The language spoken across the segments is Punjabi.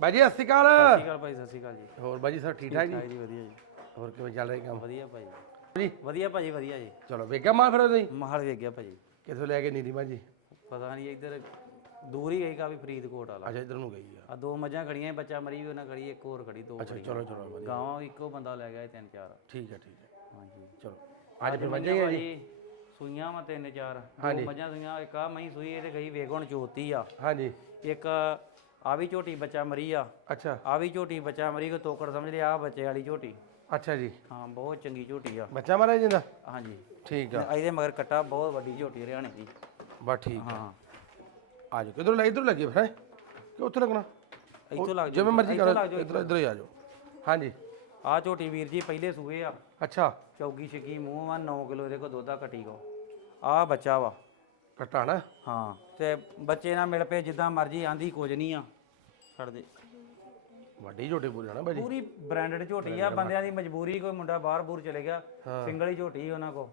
ਬਾਜੀ ਸਤਿ ਸ਼੍ਰੀ ਅਕਾਲ। ਸਤਿ ਸ਼੍ਰੀ ਅਕਾਲ ਭਾਈ ਸਤਿ ਸ਼੍ਰੀ ਅਕਾਲ ਜੀ। ਹੋਰ ਬਾਜੀ ਸਭ ਠੀਕ ਠਾਕ ਜੀ? ਜੀ ਵਧੀਆ ਜੀ। ਹੋਰ ਕਿਵੇਂ ਚੱਲ ਰਿਹਾ ਕੰਮ? ਵਧੀਆ ਭਾਈ। ਜੀ। ਵਧੀਆ ਭਾਜੀ ਵਧੀਆ ਜੀ। ਚਲੋ ਵੇਖਿਆ ਮਾਲ ਫਿਰ ਤੁਸੀਂ? ਮਹਲ ਵੇਖ ਗਿਆ ਭਾਜੀ ਕਿੱਥੋਂ ਲੈ ਕੇ ਨੀਲੀ ਬਾਜੀ ਪਤਾ ਨਹੀਂ ਇੱਧਰ ਦੂਰ ਹੀ ਗਈ ਕਾਫੀ ਫਰੀਦਕੋਟ ਵਾਲਾ। ਅੱਛਾ ਇਧਰ ਨੂੰ ਗਈ ਆ। ਆ ਦੋ ਮੱਝਾਂ ਖੜੀਆਂ ਬੱਚਾ ਮਰੀ ਵੀ ਉਹਨਾਂ ਖੜੀ ਇੱਕ ਹੋਰ ਖੜੀ ਦੋ ਅੱਛਾ ਚਲੋ ਚਲੋ ਵਧੀਆ। ਗਾਵਾਂ ਇੱਕੋ ਬੰਦਾ ਲੈ ਗਿਆ ਤਿੰਨ ਚਾਰ। ਠੀਕ ਹੈ ਠੀਕ ਹੈ ਹਾਂਜੀ। ਚਲੋ ਅੱਜ ਫਿਰ ਮੱਝੇ ਹੈ ਜੀ? ਸੂਈਆਂ ਵਾ ਤਿੰਨ ਚਾਰ। ਦੋ ਮੱਝਾਂ ਸੂਈਆਂ ਇੱਕ ਆ ਮਹੀਂ ਸੂਈ ਇਹ ਤੇ ਗਈ ਵੇਖ ਹੁਣ ਚੋਤੀ ਆ। ਹਾਂਜੀ। ਇੱਕ ਆ ਵੀ ਝੋਟੀ ਬੱਚਾ ਮਰੀ ਆ। ਅੱਛਾ। ਆ ਵੀ ਝੋਟੀ ਬੱਚਾ ਮਰੀ ਕੋ ਤੋਕੜ ਸਮਝ ਲਿਆ ਆ ਬੱਚੇ ਵਾਲੀ ਝੋਟੀ। ਅੱਛਾ ਜੀ। ਹਾਂ ਬਹੁਤ ਚੰਗੀ ਝੋਟੀ ਆ। ਬੱਚਾ ਮਾਰਿਆ ਜਿੰਦਾ ਹਾਂਜੀ। ਠੀਕ ਆ। ਇਹਦੇ ਮਗਰ ਕੱਟਾ ਬਹੁਤ ਵੱਡੀ ਝੋਟੀ ਹਰਿਆਣੇ ਦੀ। ਬਸ ਠੀਕ ਆ। ਹਾਂ। ਆ ਜਾਓ ਕਿਧਰੋਂ ਲੈ ਇਧਰੋਂ ਲੱਗੇ ਫਿਰ? ਕਿ ਉੱਥੇ ਲੱਗਣਾ? ਇੱਥੋਂ ਲੱਗ ਜਿਵੇਂ ਮਰਜ਼ੀ ਕਰੋ ਇਧਰ ਇਧਰ ਹੀ ਆ ਜਾਓ। ਹਾਂਜੀ। ਆ ਝੋਟੀ ਵੀਰ ਜੀ ਪਹਿਲੇ ਸੂਏ ਆ। ਅੱਛਾ। ਚੌਗੀ ਛਕੀ ਮੂੰਹ ਵਾ 9 ਕਿਲੋ ਇਹਦੇ ਕੋ ਦੁੱਧਾ ਕੱਟੀ ਕੋ। ਆ ਬੱਚਾ ਵਾ। ਕਟਾਣਾ ਹਾਂ ਤੇ ਬੱਚੇ ਨਾਲ ਮਿਲ ਪਏ ਜਿੱਦਾਂ ਮਰਜ਼ੀ ਆਂਦੀ ਕੁਝ ਨਹੀਂ ਆ। ਛੱਡ ਦੇ। ਵੱਡੀ ਝੋਟੀ ਪੂਰੀ ਨਾ ਬਾਜੀ ਪੂਰੀ ਬ੍ਰਾਂਡਡ ਝੋਟੀ ਆ ਬੰਦਿਆਂ ਦੀ ਮਜਬੂਰੀ ਕੋਈ ਮੁੰਡਾ ਬਾਹਰ ਬੂਰ ਚਲੇ ਗਿਆ ਸਿੰਗਲ ਹੀ ਝੋਟੀ ਉਹਨਾਂ ਕੋ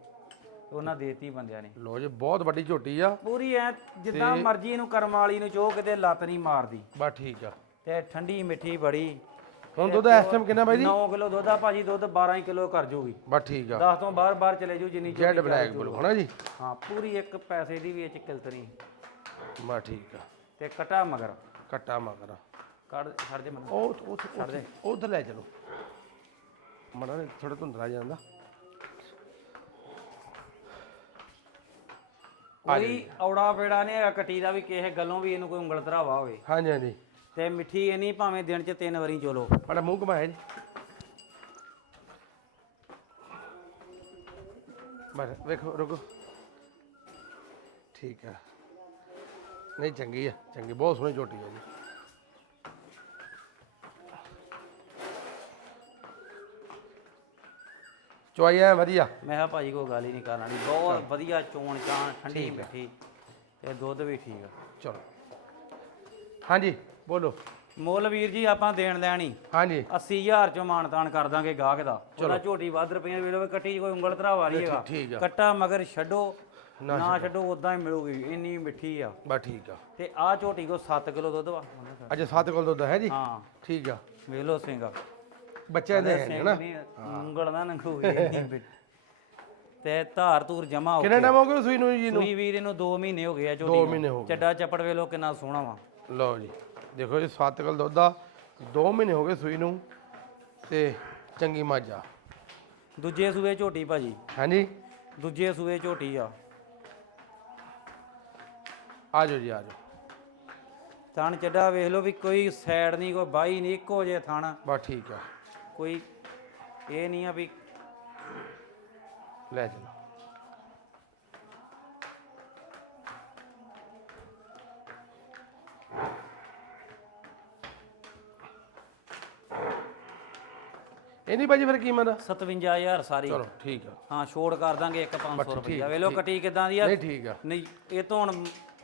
ਉਹਨਾਂ ਦੇਤੀ ਬੰਦਿਆਂ ਨੇ। ਲੋ ਜੀ ਬਹੁਤ ਵੱਡੀ ਝੋਟੀ ਆ। ਪੂਰੀ ਐ ਜਿੱਦਾਂ ਮਰਜ਼ੀ ਇਹਨੂੰ ਕਰਮ ਵਾਲੀ ਨੂੰ ਚੋ ਕਿਤੇ ਲੱਤ ਨਹੀਂ ਮਾਰਦੀ। ਬਸ ਠੀਕ ਆ। ਤੇ ਠੰਡੀ ਮਿੱਠੀ ਬੜੀ। ਹੁਣ ਦੁੱਧ ਇਸ ਟਾਈਮ ਕਿੰਨਾ ਬਾਈ ਜੀ 9 ਕਿਲੋ ਦੁੱਧ ਆ ਭਾਜੀ ਦੁੱਧ 12 ਕਿਲੋ ਕਰ ਜੂਗੀ। ਬਸ ਠੀਕ ਆ। 10 ਤੋਂ ਬਾਹਰ ਬਾਹਰ ਚਲੇ ਜੂ ਜਿੰਨੀ ਜੈਡ ਬਲੈਕ ਬਲੂ ਹਨਾ ਜੀ? ਹਾਂ ਪੂਰੀ ਇੱਕ ਪੈਸੇ ਦੀ ਵੀ ਇਹ ਚ ਕਿਲਤ ਨਹੀਂ। ਬਸ ਠੀਕ ਆ। ਤੇ ਕਟਾ ਮਗਰ। ਕੱਟਾ ਮਗਰ। ਕੱਢ ਛੱਡ ਦੇ ਮਗਰ ਉਹ ਉਹ ਛੱਡ ਦੇ। ਉਧਰ ਲੈ ਚਲੋ। ਮੜਾ ਥੋੜਾ ਧੁੰਦਲਾ ਜਾਂਦਾ। ਕੋਈ ਔੜਾ ਪੇੜਾ ਨਹੀਂ ਹੈਗਾ ਕੱਟੀ ਦਾ ਵੀ ਕਿਸੇ ਗੱਲੋਂ ਵੀ ਇਹਨੂੰ ਕੋਈ ਉਂਗਲ ਧਰਾਵਾ ਹੋਵੇ। ਹਾਂਜੀ ਹਾਂਜੀ। ਤੇ ਮਿੱਠੀ ਇਹ ਨਹੀਂ ਭਾਵੇਂ ਦਿਨ ਚ ਤਿੰਨ ਵਾਰੀ ਚੋਲੋ। ਬੜਾ ਮੂੰਹ ਘਮਾਇਆ ਜੀ। ਬਸ ਵੇਖੋ ਰੁਕੋ। ਠੀਕ ਆ। ਨਹੀਂ ਚੰਗੀ ਆ ਚੰਗੀ ਬਹੁਤ ਸੋਹਣੀ ਝੋਟੀ ਆ ਜੀ। ਚੁਆਈ ਐ ਵਧੀਆ। ਮੈਂ ਕਿਹਾ ਭਾਜੀ ਕੋਈ ਗੱਲ ਹੀ ਨਹੀਂ ਕਰਨ ਵਾਲੀ। ਬਹੁਤ ਵਧੀਆ ਚੋਣ ਚਾਣ ਠੰਡੀ ਮਿੱਠੀ ਤੇ ਦੁੱਧ ਵੀ ਠੀਕ ਆ। ਚਲੋ। ਹਾਂਜੀ ਬੋਲੋ। ਮੁੱਲ ਵੀਰ ਜੀ ਆਪਾਂ ਦੇਣ ਲੈਣੀ। ਹਾਂਜੀ। 80000 ਚੋਂ ਮਾਨਤਾਨ ਕਰ ਦਾਂਗੇ ਗਾਹਕ ਦਾ। ਉਹਦਾ ਝੋਟੀ ਵੱਧ ਰੁਪਈਆ ਵੇਲੋ ਵੀ ਕੱਟੀ 'ਚ ਕੋਈ ਉਂਗਲ ਧਰਾਵਾ ਨਹੀਂ ਹੈਗਾ। ਆ। ਕੱਟਾ ਮਗਰ ਛੱਡੋ ਨਾ ਛੱਡੋ। ਉਦਾਂ ਹੀ ਮਿਲੂਗੀ ਇੰਨੀ ਮਿੱਠੀ ਆ। ਬਸ ਠੀਕ ਆ। ਤੇ ਆਹ ਝੋਟੀ ਕੋ 7 ਕਿਲੋ ਦੁੱਧ ਵਾ। ਅੱਜ ਸੱਤ ਕੋਲ ਦੁੱਧ ਹੈ ਜੀ? ਹਾਂ। ਠੀਕ ਆ। ਵੇਲੋ ਸਿੰਘਾ ਬੱਚਿਆਂ ਦੇ ਹੈ ਨਾ। ਉਂਗਲ ਨਾ ਮਿੱਠੀ। ਤੇ ਧਾਰ ਧੂਰ ਜਮਾ ਹੋ ਕਿੰਨੇ ਟਾਈਮ ਹੋ ਗਿਆ ਸੂਈ ਨੂੰ ਜੀ ਨੂੰ? ਸੂਈ ਵੀਰ ਇਹਨੂੰ 2 ਮਹੀਨੇ ਹੋ ਗਏ ਆ ਦੋ ਨੂੰ। ਮਹੀਨੇ ਹੋ ਗਏ। ਚੱਡਾ ਚੱਪੜ ਵੇਲੋ ਕਿੰਨਾ ਸੋਹਣਾ ਵਾ। ਲਓ ਜੀ ਦੇਖੋ ਜੀ ਸੱਤ ਕੋਲ ਦੁੱਧ ਆ। 2 ਮਹੀਨੇ ਹੋ ਗਏ ਸੂਈ ਨੂੰ ਤੇ ਚੰਗੀ ਆ। ਦੂਜੇ ਸੂਏ ਝੋਟੀ ਭਾਜੀ। ਹਾਂਜੀ? ਦੂਜੇ ਸੂਏ ਝੋਟੀ ਆ। ਆ ਜਾਓ ਜੀ ਆ ਜਾਓ। ਥਣ ਚੱਡਾ ਵੇਖ ਲਓ ਵੀ ਕੋਈ ਸਾਈਡ ਨਹੀਂ ਕੋਈ ਬਾਈ ਨਹੀਂ ਇੱਕੋ ਜੇ ਥਣ। ਬਸ ਠੀਕ ਆ। ਕੋਈ ਇਹ ਨਹੀਂ ਆ ਵੀ ਲੈ ਚਲੋ ਇਹ ਨਹੀਂ ਭਾਜੀ ਫਿਰ ਕੀਮਤ? 57000 ਸਾਰੀ। ਚਲੋ ਠੀਕ ਆ। ਹਾਂ ਛੋੜ ਕਰ ਦਾਂਗੇ ਇੱਕ 500 ਰੁਪਈਆ। ਵੇਖ ਲਓ ਕੱਟੀ ਕਿਦਾਂ ਦੀ ਆ। ਨਹੀਂ ਠੀਕ ਆ। ਨਹੀਂ ਇਹ ਤਾਂ ਹੁਣ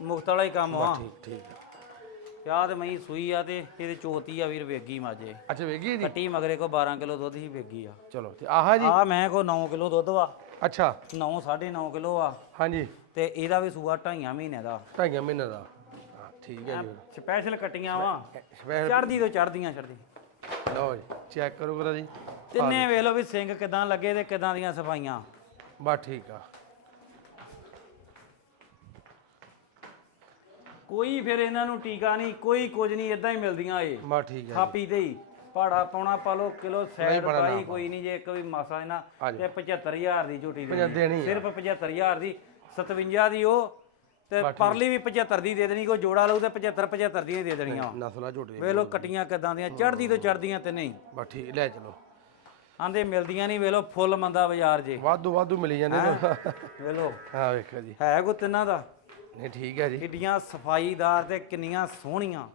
ਮੁਕਤ ਵਾਲਾ ਹੀ ਕੰਮ ਆ। ਠੀਕ ਠੀਕ ਆ। ਯਾਦ ਮਈ ਸੂਈ ਆ ਤੇ ਇਹਦੇ ਚੋਤੀ ਆ ਵੀਰ ਵੇਗੀ ਮਾਜੇ। ਅੱਛਾ ਵੇਗੀ ਜੀ ਕੱਟੀ ਮਗਰੇ ਕੋ 12 ਕਿਲੋ ਦੁੱਧ ਹੀ ਵੇਗੀ ਆ। ਚਲੋ ਤੇ ਆਹਾ ਜੀ? ਆ ਮੈਂ ਕੋ 9 ਕਿਲੋ ਦੁੱਧ ਵਾ। ਅੱਛਾ। 9 9.5 ਕਿਲੋ ਆ। ਹਾਂਜੀ। ਤੇ ਇਹਦਾ ਵੀ ਸੂਆ ਢਾਈਆਂ ਮਹੀਨੇ ਦਾ। ਢਾਈਆਂ ਮਹੀਨੇ ਦਾ। ਠੀਕ ਹੈ ਜੀ ਸਪੈਸ਼ਲ ਕੱਟੀਆਂ ਵਾ। ਚੜਦੀ ਤੋਂ ਚੜਦੀਆਂ ਚੜਦੀ ਲਓ ਜੀ ਚੈੱਕ ਕਰੋ ਕਰਾ ਜੀ। ਤਿੰਨੇ ਵੇਖ ਲਓ ਵੀ ਸਿੰਘ ਕਿਦਾਂ ਲੱਗੇ ਤੇ ਕਿਦਾਂ ਦੀਆਂ ਸਫਾਈਆਂ। ਬਸ ਠੀਕ ਆ। ਕੋਈ ਫਿਰ ਇਹਨਾਂ ਨੂੰ ਟੀਕਾ ਨਹੀਂ ਕੋਈ ਕੁਝ ਨਹੀਂ ਇਦਾਂ ਹੀ ਮਿਲਦੀਆਂ ਇਹ। ਬਸ ਠੀਕ ਹੈ ਥਾਪੀ ਤੇ ਹੀ। ਪਾੜਾ ਪਾਉਣਾ ਪਾ ਲੋ ਕਿਲੋ ਸੈਡ ਪਾਈ ਕੋਈ ਨਹੀਂ ਜੇ ਇੱਕ ਵੀ ਮਾਸਾ ਇਹਨਾਂ। ਤੇ 75000 ਦੀ ਝੂਟੀ ਦੇਣੀ। ਸਿਰਫ 75000 ਦੀ 57 ਦੀ ਉਹ ਤੇ ਪਰਲੀ ਵੀ 75 ਦੀ ਦੇ ਦੇਣੀ ਕੋਈ ਜੋੜਾ ਲਊ ਤੇ 75 75 ਦੀਆਂ ਦੇ ਦੇਣੀਆਂ। ਨਸਲਾ ਝੋਟੇ ਵੇਖ ਲਓ ਕਟੀਆਂ ਕਿਦਾਂ ਦੀਆਂ ਚੜਦੀ ਤੋਂ ਚੜਦੀਆਂ ਤੇ ਨਹੀਂ। ਬਸ ਠੀਕ ਲੈ ਚਲੋ। ਆਂਦੇ ਮਿਲਦੀਆਂ ਨਹੀਂ ਵੇਖ ਲਓ ਫੁੱਲ ਮੰਦਾ ਬਾਜ਼ਾਰ ਜੇ। ਵਾਧੂ ਵਾਧੂ ਮਿਲੀ ਜਾਂਦੇ ਨੇ। ਵੇਖ ਲਓ। ਹਾਂ ਵੇਖੋ ਜੀ। ਹੈ ਕੋ ਤਿੰਨਾਂ ਦਾ? ਨਹੀਂ ਠੀਕ ਹੈ ਜੀ। ਕਿੱਡੀਆਂ ਸਫਾਈਦਾਰ ਤੇ ਕਿੰਨੀਆਂ ਸੋਹਣੀਆਂ।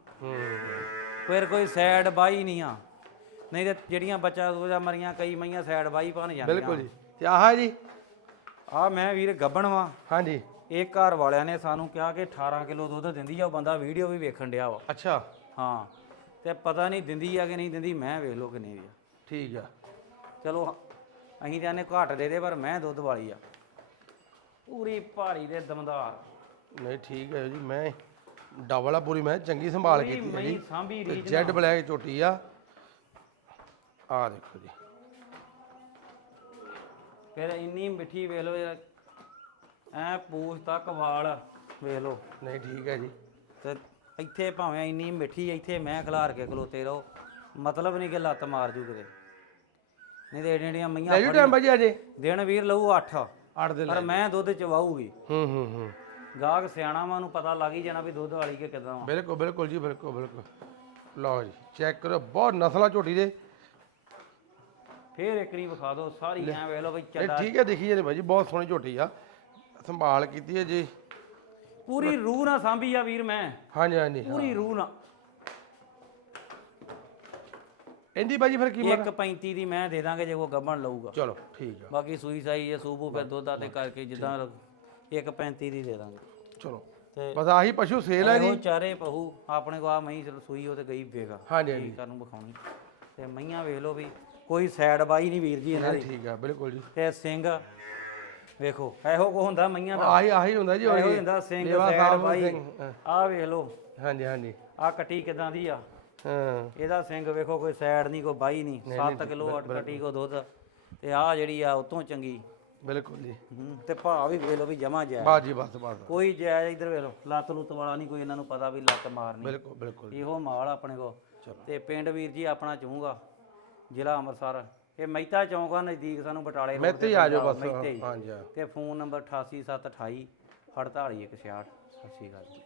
ਫਿਰ ਕੋਈ ਸਾਈਡ ਬਾਈ ਨਹੀਂ ਆ। ਨਹੀਂ ਤੇ ਜਿਹੜੀਆਂ ਬੱਚਾ ਦੂਜਾ ਮਰੀਆਂ ਕਈ ਮਈਆਂ ਸਾਈਡ ਬਾਈ ਪਾਣ ਜਾਂਦੀਆਂ। ਬਿਲਕੁਲ ਜੀ। ਤੇ ਆਹਾ ਜੀ। ਆ ਮੈਂ ਵੀਰ ਗੱਬਣ ਵਾਂ। ਹਾਂਜੀ। ਇਹ ਘਰ ਵਾਲਿਆਂ ਨੇ ਸਾਨੂੰ ਕਿਹਾ ਕਿ 18 ਕਿਲੋ ਦੁੱਧ ਦਿੰਦੀ ਆ ਉਹ ਬੰਦਾ ਵੀਡੀਓ ਵੀ ਵੇਖਣ ਡਿਆ ਵਾ। ਅੱਛਾ। ਹਾਂ। ਤੇ ਪਤਾ ਨਹੀਂ ਦਿੰਦੀ ਆ ਕਿ ਨਹੀਂ ਦਿੰਦੀ ਮੈਂ ਵੇਖ ਲਓ ਕਿੰਨੀ ਦੀ ਆ। ਠੀਕ ਆ। ਚਲੋ ਅਸੀਂ ਤਾਂ ਨੇ ਘੱਟ ਦੇ ਦੇ ਪਰ ਮੈਂ ਦੁੱਧ ਵਾਲੀ ਆ। ਪੂਰੀ ਭਾਰੀ ਦੇ ਦਮਦਾਰ। ਨਹੀਂ ਠੀਕ ਹੈ ਜੀ ਮੈਂ ਡਬਲ ਆ ਪੂਰੀ ਮੈਂ ਚੰਗੀ ਸੰਭਾਲ ਪੂਰੀ ਕੀਤੀ ਹੈ ਜੀ। ਸਾਂਭੀ ਤੇ ਰੀਝ ਜੈਡ ਬਲੈਕ ਝੋਟੀ ਆ। ਆ ਦੇਖੋ ਜੀ। ਫਿਰ ਇੰਨੀ ਮਿੱਠੀ ਵੇਖ ਲਓ ਯਾਰ ਐ ਪੂਛ ਤੱਕ ਵਾਲ ਵੇਖ ਲਓ। ਨਹੀਂ ਠੀਕ ਹੈ ਜੀ। ਤੇ ਇੱਥੇ ਭਾਵੇਂ ਇੰਨੀ ਮਿੱਠੀ ਇੱਥੇ ਮੈਂ ਖਿਲਾਰ ਕੇ ਖਲੋਤੇ ਰਹੋ। ਮਤਲਬ ਨਹੀਂ ਕਿ ਲੱਤ ਮਾਰ ਜੂ ਕਿਤੇ। ਨਹੀਂ ਤੇ ਏਡੀਆਂ ਲੈ ਜੂ ਟਾਈਮ ਭਾਜੀ ਅਜੇ? ਦਿਨ ਵੀਰ ਲਊ 8 8 ਦੇ ਲੈ ਪਰ ਮੈਂ ਦੁੱਧ ਚਵਾਊਗੀ। ਹੂੰ ਹੂੰ ਹੂੰ। ਗਾਹਕ ਸਿਆਣਾ ਵਾ ਨੂੰ ਪਤਾ ਲੱਗ ਹੀ ਜਾਣਾ ਵੀ ਦੁੱਧ ਵਾਲੀ ਕਿ ਕਿਦਾਂ ਬਿਲਕੁਲ ਬਿਲਕੁਲ ਜੀ ਬਿਲਕੁਲ ਬਿਲਕੁਲ। ਲਓ ਜੀ ਚੈੱਕ ਕਰੋ ਬਹੁਤ ਨਸਲਾਂ ਝੋਟੀ ਦੇ। ਫੇਰ ਇੱਕ ਰੀ ਵਿਖਾ ਦਿਓ ਸਾਰੀ ਐ ਵੇਖ ਲਓ ਬਈ ਇਹ ਚੱਡਾ। ਠੀਕ ਹੈ ਦੇਖੀ ਜੀ ਭਾਜੀ ਬਹੁਤ ਸੋਹਣੀ ਝੋਟੀ ਆ। ਸੰਭਾਲ ਕੀਤੀ ਹੈ ਜੀ। ਪੂਰੀ ਰੂਹ ਨਾਲ ਸਾਂਭੀ ਆ ਵੀਰ ਮੈਂ। ਹਾਂਜੀ ਹਾਂਜੀ ਹਾਂ। ਪੂਰੀ ਰੂਹ ਨਾਲ। ਇਹਦੀ ਭਾਜੀ ਫਿਰ ਕੀ ਇੱਕ 35 ਦੀ ਮੈਂ ਦੇ ਦਾਂਗੇ ਜੇ ਉਹ ਗੱਬਣ ਲਊਗਾ। ਚਲੋ ਠੀਕ ਆ। ਬਾਕੀ ਸੂਈ ਸਾਈ ਇਹ ਸੂਬੂ ਫਿਰ ਦੁੱਧਾ ਤੇ ਕਰਕੇ ਜਿੱਦਾਂ ਇੱਕ 35 ਦੀ ਦੇ ਦਾਂਗੇ। ਚਲੋ। ਤੇ ਬਸ ਆਹੀ ਪਸ਼ੂ ਸੇਲ ਹੈ ਇਹੋ ਜੀ। ਚਾਰੇ ਪਹੂ ਆਪਣੇ ਕੋ ਆ ਮਹੀਂ ਚਲੋ ਸੂਈ ਉਹ ਤੇ ਗਈ ਵੇਗਾ ਹਾਂਜੀ ਹਾਂਜੀ। ਨੂੰ ਵਿਖਾਉਣੀ। ਤੇ ਮਈਆਂ ਵੇਖ ਲਓ ਵੀ ਕੋਈ ਸਾਈਡ ਬਾਈ ਨਹੀਂ ਵੀਰ ਜੀ ਇਹਨਾਂ ਦੀ। ਠੀਕ ਆ ਬਿਲਕੁਲ ਜੀ। ਤੇ ਸਿੰਘ ਵੇਖੋ ਇਹੋ ਕੋ ਹੁੰਦਾ ਮਈਆਂ ਦਾ। ਆਹੀ ਆਹੀ ਹੁੰਦਾ ਜੀ ਇਹੋ ਉਹੀ। ਹੀ ਹੁੰਦਾ ਸਿੰਘ ਲੇਵਾ ਸਾਈਡ ਸਾਹਿਬ ਬਾਈ। ਸਿੰਘ, ਹਾਂ। ਆਹ ਵੇਖ ਲਓ। ਹਾਂਜੀ ਹਾਂਜੀ। ਆਹ ਕੱਟੀ ਕਿਦਾਂ ਦੀ ਆ? ਹਾਂ। ਇਹਦਾ ਸਿੰਘ ਵੇਖੋ ਕੋਈ ਸਾਈਡ ਨਹੀਂ ਕੋਈ ਬਾਈ ਨਹੀਂ। 7 ਕਿਲੋ ਅੱਟ ਕੱਟੀ ਕੋ ਦੁੱਧ। ਤੇ ਆਹ ਜਿਹੜੀ ਆ ਉਤੋਂ ਚੰਗੀ। ਬਿਲਕੁਲ ਜੀ। ਹੂੰ, ਤੇ ਭਾਅ ਵੀ ਵੇਖ ਲਓ ਵੀ ਜਮਾ ਜਾਇਜ਼। ਬਸ ਜੀ ਬਸ ਬਸ। ਕੋਈ ਜਾਇਜ਼ ਇਧਰ ਵੇਖ ਲਓ ਲੱਤ ਲੁੱਤ ਵਾਲਾ ਨਹੀਂ ਕੋਈ ਇਹਨਾਂ ਨੂੰ ਪਤਾ ਵੀ ਲੱਤ ਮਾਰਨੀ। ਬਿਲਕੁਲ ਬਿਲਕੁਲ ਇਹੋ ਮਾਲ ਆਪਣੇ ਕੋ ਤੇ ਪਿੰਡ ਵੀਰ ਜੀ ਆਪਣਾ ਚੂੰਗਾ ਜ਼ਿਲ੍ਹਾ ਅੰਮ੍ਰਿਤਸਰ। ਇਹ ਮਹਿਤਾ ਚੌਂਕ ਆ ਨਜ਼ਦੀਕ ਸਾਨੂੰ ਬਟਾਲੇ road ਤੇ ਆ ਜਾਓ ਬਸ ਹੀ। ਹਾਂਜੀ ਹਾਂ। ਤੇ ਫੋਨ ਨੰਬਰ 88728 48166 ਸਤਿ ਸ਼੍ਰੀ ਅਕਾਲ ਜੀ।